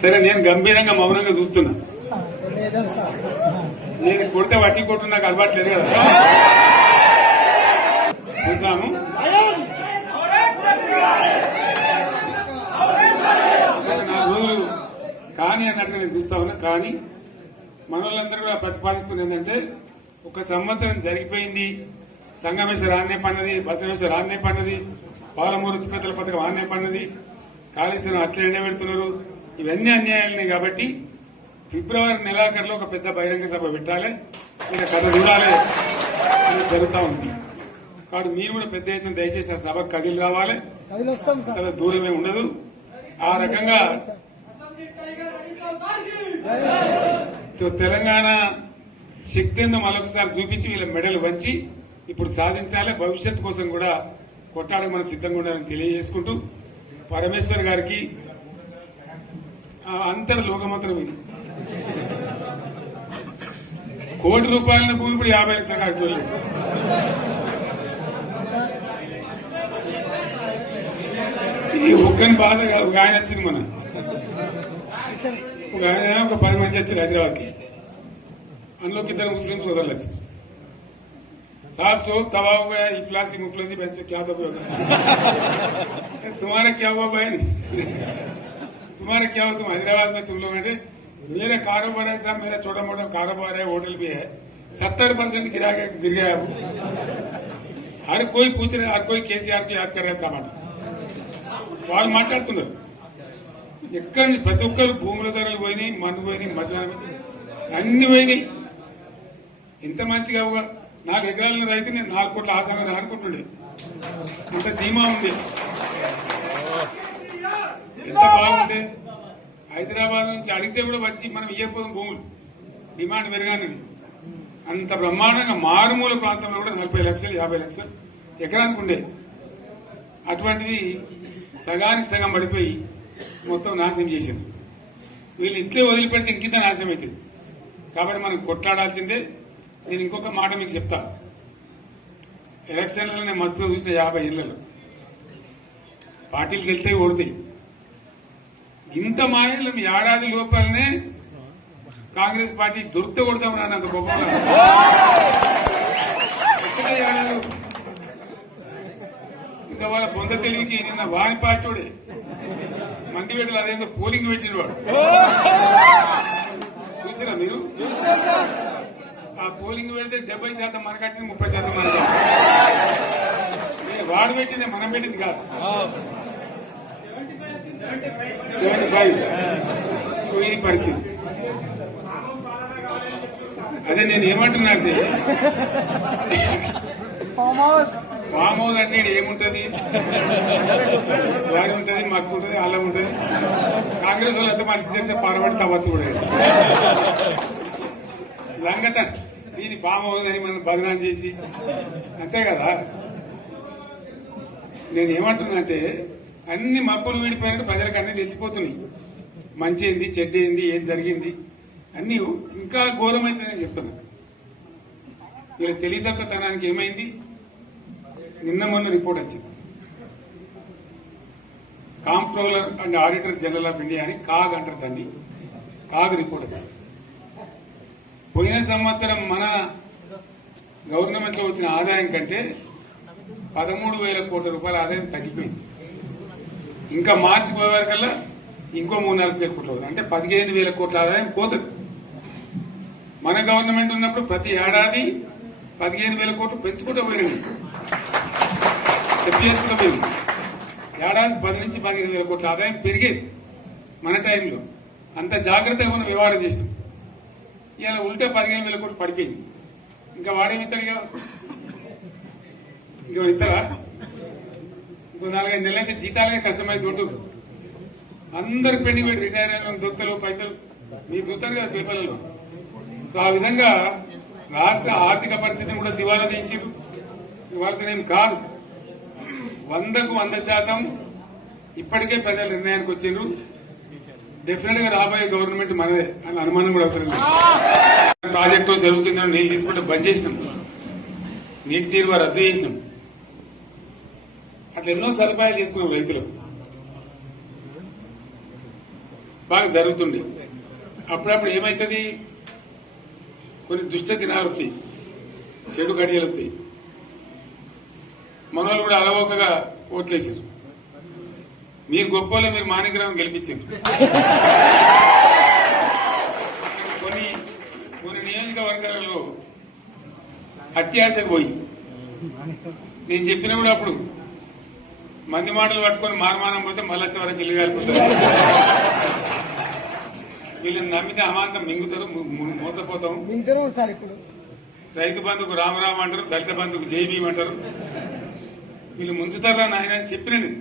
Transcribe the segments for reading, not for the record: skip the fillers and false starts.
సరే నేను గంభీరంగా మౌనంగా చూస్తున్నా. నేను కొడితే వట్టి కొట్టు నాకు అలవాట్లేదు కదా. చూద్దాము. నా రోజులు కానీ అన్నట్టుగా నేను చూస్తా ఉన్నా. కానీ మనోళ్ళందరూ కూడా ప్రతిపాదిస్తుంది ఏంటంటే, ఒక సంవత్సరం జరిగిపోయింది, సంగమేశ్వర ఆన్నే పన్నది, బసవేశ్వర ఆన్నే పన్నది, పాలమూరు ఉత్పత్తుల పథకం ఆన్నే పన్నది, కాళేశ్వరం అట్లనే పెడుతున్నారు. ఇవన్నీ అన్యాయాలని కాబట్టి ఫిబ్రవరి నెలాఖరులో ఒక పెద్ద బహిరంగ సభ పెట్టాలి, మీరు కథ చూడాలి అని జరుగుతూ ఉంది. కాబట్టి మీరు కూడా పెద్ద ఎత్తున దయచేసి ఆ సభకు కదిలి రావాలి, చాలా దూరమే ఉండదు. ఆ రకంగా తెలంగాణ శక్తి ఏందో మరొకసారి చూపించి వీళ్ళ మెడలు వంచి ఇప్పుడు సాధించాలి. భవిష్యత్తు కోసం కూడా కొట్టాడకు మనం సిద్ధంగా ఉండాలని తెలియజేసుకుంటూ, పరమేశ్వర్ గారికి అంతటి లోకమంత్రం ఇది. కోటి రూపాయల భూమి ఇప్పుడు 50 లక్షల కట్టుకోలేదు. ఈ ఒక్కని బాధ ఒక ఆయన వచ్చింది, మన ఒక ఆయన ఒక 10 మంది వచ్చారు హైదరాబాద్కి. అందులోకి 2 ముస్లిం సోదరులు వచ్చారు. साहब सो तबाह हो गया, इफलासी मुफलसी बच्चों क्या दबे हो गया. तुम्हारा क्या हुआ बहन, तुम्हारा क्या हुआ, तुम हैदराबाद में तुम लोग हैं. मेरा कारोबार है साहब, मेरा छोटा मोटा कारोबार है, होटल भी है, 70% गिर गया. हर कोई पूछ रहे, हर कोई केसीआर को याद कर रहे सामान. వాళ్ళు మాట్లాడుతున్నారు. ఎక్కడి ప్రతి ఒక్కరు భూముల ధరలు పోయినాయి, మన్ను పోయినాయి, మసాలా అన్ని పోయినాయి. ఎంత మంచిగా 4 ఎకరాల రైతు నేను 4 కోట్ల ఆసాగా అనుకుంటుండే. అంత ధీమా ఉంది, ఎంత బాగుంటే. హైదరాబాద్ నుంచి అడిగితే కూడా వచ్చి మనం ఇవ్వకపోదాం భూములు, డిమాండ్ పెరగానని. అంత బ్రహ్మాండంగా మారుమూల ప్రాంతంలో కూడా 40 లక్షలు 50 లక్షలు ఎకరానికి ఉండే. అటువంటిది సగానికి సగం పడిపోయి మొత్తం నాశనం చేసింది. వీళ్ళు ఇట్లే వదిలిపెడితే ఇంకింత నాశనం అవుతుంది. కాబట్టి మనం కొట్లాడాల్సిందే. నేను ఇంకొక మాట మీకు చెప్తా. ఎలక్షన్లలో నేను మస్తుగా చూసిన 50 ఏళ్లలో పార్టీలు గెలితే ఓడతాయి. ఇంత మాయలు ఏడాది లోపలనే కాంగ్రెస్ పార్టీ దొరికితే కొడతాం రాని అంత గొప్పగా. ఇంకా వాళ్ళ పొంద తెలివికి నిన్న వారి పార్టీడే మంది పెట్టాలి, అదేందో పోలింగ్ పెట్టిన వాడు చూసిరా మీరు. ఆ పోలింగ్ పెడితే 70% మనకు వచ్చింది, 30% మనకి. వాడు పెట్టింది, మనం పెట్టింది కాదు. 75 ఇది పరిస్థితి. అదే నేను ఏమంటున్నా అంటే, ఫామ్ హౌస్ అంటే ఏముంటది, వారి ఉంటది, మాకు ఉంటది, అలా ఉంటది. కాంగ్రెస్ వాళ్ళు ఎంత మనిషి చేస్తే పారబడి తవ్వచ్చు కూడా లంగత. దీన్ని ఫామ్ హౌస్ అని మనం బదనాం చేసి అంతే కదా. నేను ఏమంటున్నా అంటే, అన్ని మబ్బులు విడిపోయినట్టు ప్రజలకు అన్ని తెలిసిపోతున్నాయి. మంచి ఏంది, చెడ్డ ఏంది, ఏం జరిగింది అన్ని ఇంకా ఘోరమైందని చెప్తున్నా. వీళ్ళ తెలియదక్కతనానికి ఏమైంది, నిన్న మొన్న రిపోర్ట్ వచ్చింది. Comptroller and auditor general of India అని కాగ్ అంటారు దాన్ని. కాగ్ రిపోర్ట్ వచ్చింది. పోయిన సంవత్సరం మన గవర్నమెంట్ లో వచ్చిన ఆదాయం కంటే 13,000 కోట్ల రూపాయల ఆదాయం తగ్గిపోయింది. ఇంకా మార్చి పోయే వరకల్లా ఇంకో 3-4 కోట్ల అవుతుంది. అంటే 15,000 కోట్ల ఆదాయం పోతుంది. మన గవర్నమెంట్ ఉన్నప్పుడు ప్రతి ఏడాది 15,000 కోట్లు పెంచుకుంటూ పోయినండి, చెప్పేసుకుంటూ పోయింది. ఏడాది 10 నుంచి 15,000 కోట్ల ఆదాయం పెరిగేది మన టైంలో. అంత జాగ్రత్తగా మనం వ్యవహారం చేస్తాం. ఇలా ఉల్టా 15,000 కోట్లు పడిపోయింది. ఇంకా వాడేమిస్తాడుగా, ఇంకో ఇస్తారా? ఇంకో 4-5 నెలలైతే జీతాలే కష్టమైంది ఉంటుంది. అందరికి పెండింగ్ పెట్టి రిటైర్ అయిన దొరుకుతలు పైసలు మీరు చూస్తారు కదా పేపర్లలో. సో ఆ విధంగా రాష్ట్ర ఆర్థిక పరిస్థితిని కూడా దివాలా తీయించారు. ఇవాళతోనేం కాదు, 100కు 100% ఇప్పటికే ప్రజల నిర్ణయానికి వచ్చారు. డెఫినెట్ గా రాబోయే గవర్నమెంట్ మనదే అని అనుమానం కూడా అవసరం లేదు. ప్రాజెక్టు చెరువు కింద నీళ్లు తీసుకుంటే బంద్ చేసినాం, నీటి తీరువ రద్దు చేసినాం. అట్లా ఎన్నో సదుపాయాలు చేసుకున్నాం రైతులకు. బాగా జరుగుతుండే. అప్పుడప్పుడు ఏమవుతుంది, కొన్ని దుష్ట దినాలు వస్తాయి, చెడు గడియలు వస్తాయి. మనోళ్ళు కూడా అలవోకగా ఓట్లేసారు. మీరు గొప్పలో మీరు మాణిగ్రామం గెలిపించారు. కొన్ని నియోజకవర్గాలలో అత్యాశకు పోయి నేను చెప్పిన కూడా అప్పుడు మంది మాటలు పట్టుకొని మారమానం పోతే మళ్ళీ వచ్చే వరకు ఇల్లు కాలిపోతారు. వీళ్ళని నమ్మితే అమాంతం మింగుతారు, మోసపోతాం. రైతు బంధుకు రామరామ అంటారు, దళిత బంధుకు జై భీమ్ అంటారు. వీళ్ళు ముంచుతారా నాయన అని చెప్పినండి.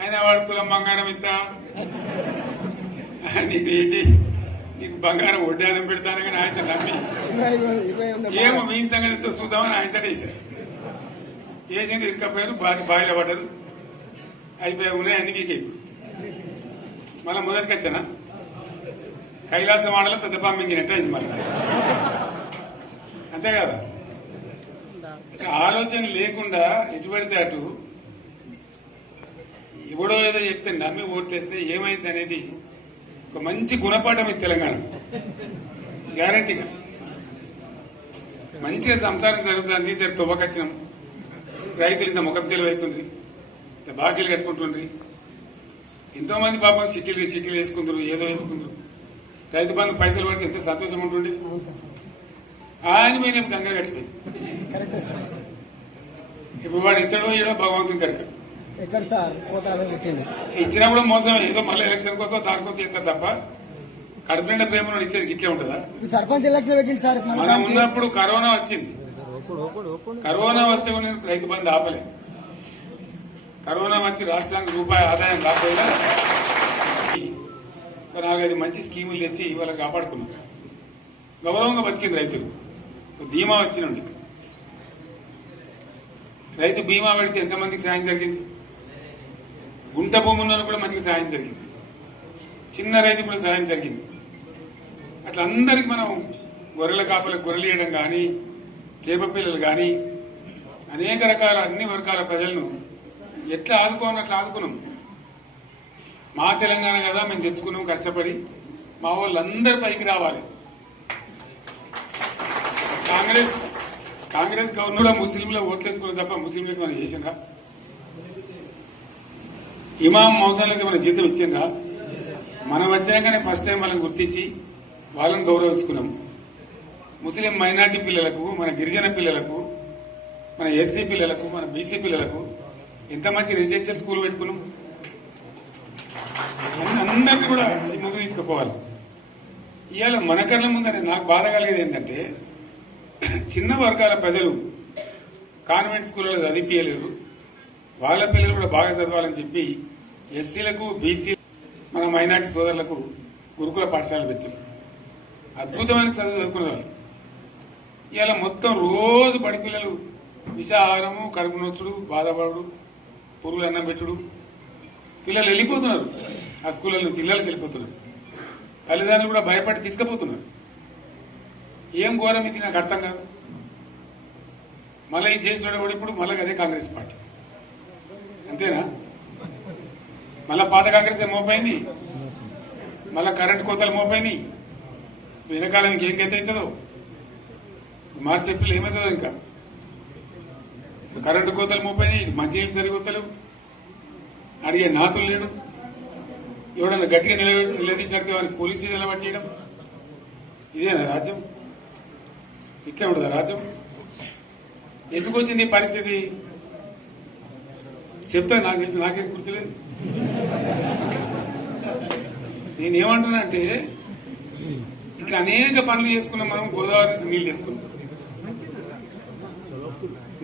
ఆయన వాడు తులం బంగారం ఇంత, నీకు ఏంటి, నీకు బంగారం వడ్డానం పెడతాను కానీ ఆయన నమ్మి ఏమో మీ సంగతి ఎంతో చూద్దామని ఆయన వేశారు. వేసింది ఇరుకపోయారు, బాయిలో పడ్డారు, అయిపోయా ఉన్నాయి అన్ని మీకే. మళ్ళీ మొదటికి వచ్చానా కైలాసం ఆడలో పెద్ద పంపించినట్టు అయింది మళ్ళీ. అంతే కదా, ఆలోచన లేకుండా ఎటు పడితే అటు ఎవడో ఏదో చెప్తే నమ్మి ఓట్లేస్తే ఏమైంది అనేది ఒక మంచి గుణపాఠం ఇది తెలంగాణ. గ్యారంటీగా మంచిగా సంసారం జరుగుతుంది. జర తువ్వకచ్చినాం, రైతులు ఇంత ముఖం తెలివైతుండ్రి, ఇంత బాకీలు కట్టుకుంటుండ్రి. ఎంతో మంది పాపం సిటీలు వేసుకుంటారు, ఏదో వేసుకుంటారు. రైతు బంధు పైసలు పడితే ఎంత సంతోషం ఉంటుండే. ఆయన మీద గంగలు గడిచిపోయింది. ఇప్పుడు వాడు ఇతడో ఏడో భగవంతుని కనుక ఇచ్చినా కూడా మోసం. ఏదో మళ్ళీ ఎలక్షన్ కోసం దానికోసం చేస్తారు తప్ప కడుపు నిండా ప్రేమను ఇచ్చేది ఇట్లే ఉంటుందా? సర్పంచ్ ఎలక్షన్ పెట్టింది సార్. మనం ఉన్నప్పుడు కరోనా వచ్చింది. కరోనా వస్తే కూడా నేను రైతు బంధు ఆపలే. కరోనా వచ్చి రాష్ట్రానికి రూపాయి ఆదాయం రాకపోయినా 4-5 మంచి స్కీములు తెచ్చి వాళ్ళకి కాపాడుకున్నాం. గౌరవంగా బతికింది రైతులు. బీమా వచ్చినండి. రైతు బీమా పెడితే ఎంతమందికి సాయం జరిగింది? గుంట భూములను కూడా మంచిగా సాయం జరిగింది. చిన్న రైతు కూడా సాయం జరిగింది. అట్లా అందరికి మనం గొర్రెల కాపలకు గొర్రెలు వేయడం కానీ, చేప పిల్లలు కానీ, అనేక రకాల అన్ని వర్గాల ప్రజలను ఎట్లా ఆదుకోవాలని అట్లా ఆదుకున్నాం. మా తెలంగాణ కదా మేము తెచ్చుకున్నాం కష్టపడి. మా వాళ్ళందరి పైకి రావాలి. కాంగ్రెస్ గవర్నర్ ముస్లింలు ఓట్లేసుకున్న తప్ప ముస్లింలకు మనం చేసిందా? ఇమాం మౌజన్లకి మన జీతం ఇచ్చిందా? మనం వచ్చినాకనే ఫస్ట్ టైం వాళ్ళని గుర్తించి వాళ్ళని గౌరవించుకున్నాం. ముస్లిం మైనార్టీ పిల్లలకు, మన గిరిజన పిల్లలకు, మన ఎస్సీ పిల్లలకు, మన బీసీ పిల్లలకు ఎంత మంచి రెసిడెన్షియల్ స్కూల్ పెట్టుకున్నాం. అందరినీ కూడా ముందు తీసుకుపోవాలి. ఇవాళ మన కళ్ళ ముందని నాకు బాధ కలిగేది ఏంటంటే, చిన్న వర్గాల ప్రజలు కాన్వెంట్ స్కూళ్ళలో చదివించలేరు. వాళ్ళ పిల్లలు కూడా బాగా చదవాలని చెప్పి ఎస్సీలకు, బీసీ, మన మైనార్టీ సోదరులకు గురుకుల పాఠశాలలు పెట్టారు. అద్భుతమైన చదువు చదువుకునే వాళ్ళు. ఇవాళ మొత్తం రోజు బడి పిల్లలు విషాహారము, కడుపు నొచ్చుడు, బాధపడుడు, పురుగులు అన్నం పెట్టుడు. పిల్లలు వెళ్ళిపోతున్నారు ఆ స్కూళ్ళ నుంచి, ఇళ్ళకి వెళ్ళిపోతున్నారు. తల్లిదండ్రులు కూడా భయపడి తీసుకుపోతున్నారు. ఏం ఘోరం ఇది నాకు అర్థం కాదు. మళ్ళీ ఇది చేసిన కూడా ఇప్పుడు మళ్ళీ అదే కాంగ్రెస్ పార్టీ. అంతేనా? మళ్ళా పాత కాంగ్రెస్ మోపైంది, మళ్ళా కరెంటు కోతలు మోపైనాయి. వెనకాలం ఇంకేం గతి అవుతుందో మార్చి చెప్పి ఏమవుతుందో. ఇంకా కరెంటు కోతలు మోపైనాయి, మంచినీళ్ళు సరికొత్తలు, అడిగే నాతులు లేడు. ఎవడన్నా గట్టిగా నిలదీసినట్టు వారికి పోలీసు నిలబట్టేయడం. ఇదేనా రాజ్యం? ఇట్లా ఉంటుందా రాజ్యం? ఎందుకు వచ్చింది ఈ పరిస్థితి చెప్తా. నాకు తెలిసి నాకేం గుర్తులేదు. నేనేమంటున్నా అంటే, ఇట్లా అనేక పనులు చేసుకున్నాం మనం. గోదావరి నుంచి నీళ్లు తెచ్చుకున్నాం.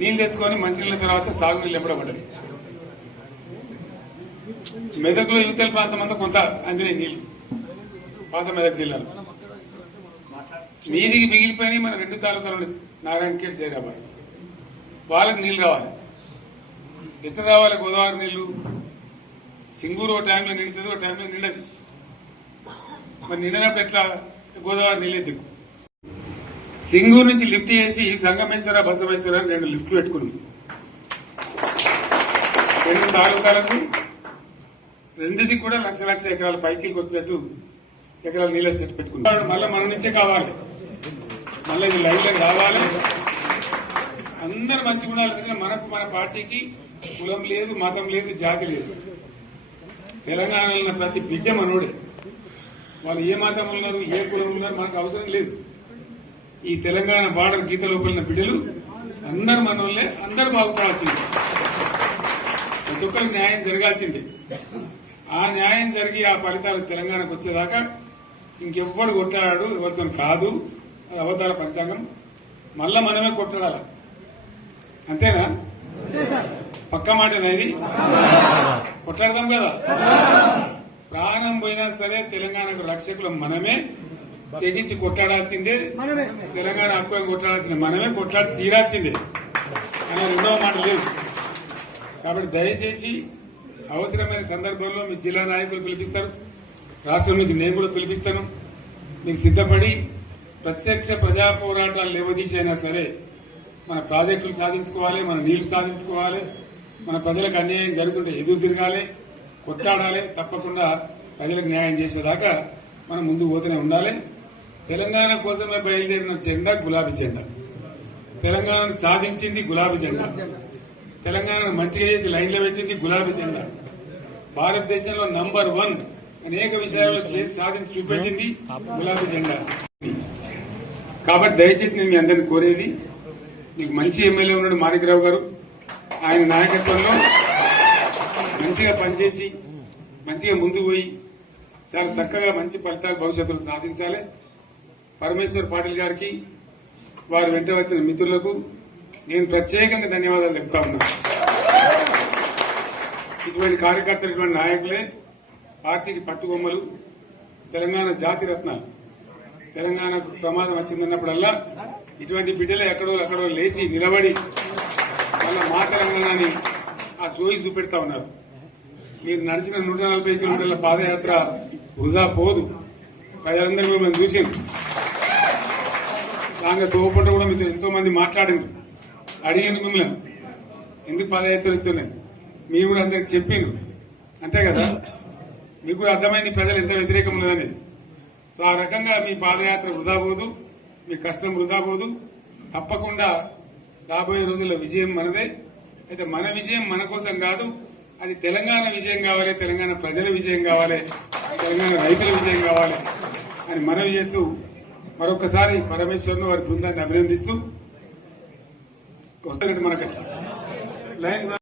నీళ్లు తెచ్చుకొని మంచినీళ్ళ తర్వాత సాగునీళ్ళు ఎంపడబడ్డాయి. మెదక్లో యువతల ప్రాంతం అంతా కొంత అందినాయి నీళ్లు, పాత మెదక్ జిల్లాలో. మీదికి మిగిలిపోయినాయి మన 2 తాలూకాలు, నారాయణఖేడ్, జైరాబాద్. వాళ్ళకి నీళ్లు రావాలి. ఎట్లా రావాలి గోదావరి నీళ్లు? సింగూరు ఒక టైంలో నిండుతుంది, ఒక టైంలో నిండదు. మరి నిండినప్పుడు ఎట్లా గోదావరి నీళ్ళే దిక్కు. సింగూరు నుంచి లిఫ్ట్ చేసి సంగమేశ్వర, బసవేశ్వర అని 2 లిఫ్ట్లు పెట్టుకున్నాం. 2 తాలూకాలకు రెండింటికి కూడా లక్ష లక్ష ఎకరాల పైచీలకు వచ్చేట్టు ఎకరాల నీళ్ళ స్టేట్ పెట్టుకున్నాడు. మళ్ళీ మన నుంచే కావాలి, మళ్ళీ ఇది లైన్లోకి రావాలి. అందరు మంచిగా ఉండాలి. ఎందుకంటే మనకు మన పార్టీకి కులం లేదు, మతం లేదు, జాతి లేదు. తెలంగాణలో ఉన్న ప్రతి బిడ్డ మనోడే. వాళ్ళు ఏ మతం ఉన్నారు, ఏ కులం ఉన్నారు మనకు అవసరం లేదు. ఈ తెలంగాణ బార్డర్ గీత లోపలిన బిడ్డలు అందరు మనోళ్ళే, అందరు బాగుపడాల్సిందే. ప్రతి ఒక్కరికి న్యాయం జరగాల్సిందే. ఆ న్యాయం జరిగి ఆ ఫలితాలు తెలంగాణకు వచ్చేదాకా ఇంకెవ్వడు కొట్లాడాడు, ఎవరితో కాదు. అది అబద్దాల పంచాంగం. మళ్ళా మనమే కొట్లాడాలి. అంతేనా? పక్క మాట అనేది కొట్లాడదాం కదా. ప్రాణం పోయినా సరే తెలంగాణకు రక్షకులు మనమే, తెగించి కొట్లాడాల్సిందే. తెలంగాణ హక్కులను కొట్లాడాల్సిందే, మనమే కొట్లాడి తీరాల్సిందే. అలా రెండవ మాట లేదు. కాబట్టి దయచేసి అవసరమైన సందర్భంలో మీ జిల్లా నాయకులు పిలిపిస్తారు, రాష్ట్రం నుంచి నేను కూడా పిలిపిస్తాను. మీరు సిద్ధపడి ప్రత్యక్ష ప్రజా పోరాటాలు లేవదీసైనా సరే మన ప్రాజెక్టులు సాధించుకోవాలి, మన నీళ్లు సాధించుకోవాలి, మన ప్రజలకు అన్యాయం జరుగుతుంటే ఎదురు తిరగాలి, కొట్లాడాలి. తప్పకుండా ప్రజలకు న్యాయం చేసేదాకా మనం ముందు పోతూనే ఉండాలి. తెలంగాణ కోసమే బయలుదేరిన జెండా గులాబీ జెండా. తెలంగాణను సాధించింది గులాబీ జెండా. తెలంగాణను మంచిగా చేసి లైన్లో పెట్టింది గులాబీ జెండా. భారతదేశంలో నంబర్ 1 అనేక విషయాల్లో చేసి సాధించి చూపెట్టింది గులాబీ జెండా. కాబట్టి దయచేసి నేను మీ అందరిని కోరేది, మీకు మంచి ఎమ్మెల్యే ఉన్నాడు మాణిక్రావు గారు. ఆయన నాయకత్వంలో మంచిగా పనిచేసి మంచిగా ముందుకు పోయి చాలా చక్కగా మంచి ఫలితాలు భవిష్యత్తులో సాధించాలి. పరమేశ్వర్ పాటిల్ గారికి, వారు వెంట వచ్చిన మిత్రులకు నేను ప్రత్యేకంగా ధన్యవాదాలు చెప్తా ఉన్నాను. ఇటువంటి కార్యకర్తలు, ఇటువంటి నాయకులే పార్టీకి పట్టుబొమ్మలు, తెలంగాణ జాతి రత్నాలు. తెలంగాణకు ప్రమాదం వచ్చిందన్నప్పుడల్లా ఇటువంటి బిడ్డలే ఎక్కడో లేచి నిలబడి వాళ్ళ మా తెలంగాణని ఆ సోయి చూపెడతా ఉన్నారు. మీరు నడిచిన 140 కిలోమీటర్ల పాదయాత్ర వృధా పోదు. ప్రజలందరూ మిమ్మల్ని చూసింది. దాంట్లో తోపంట కూడా మీతో ఎంతో మంది మాట్లాడింది, అడిగింది మిమ్మల్ని ఎందుకు పాదయాత్ర ఇస్తున్నాయి. మీరు కూడా అందరికి చెప్పిండ్రు, అంతే కదా. మీకు కూడా అర్థమైంది ప్రజలు ఎంత వ్యతిరేకం ఉన్నదనేది. సో ఆ రకంగా మీ పాదయాత్ర వృధా పోదు, మీ కష్టం వృధా పోదు. తప్పకుండా రాబోయే రోజుల్లో విజయం మనదే. అయితే మన విజయం మన కోసం కాదు, అది తెలంగాణ విజయం కావాలి, తెలంగాణ ప్రజల విజయం కావాలి, తెలంగాణ రైతుల విజయం కావాలి అని మనవి చేస్తూ మరొకసారి పరమేశ్వరుని వారి బృందాన్ని అభినందిస్తూ వస్తున్నట్టు మనకు లైన్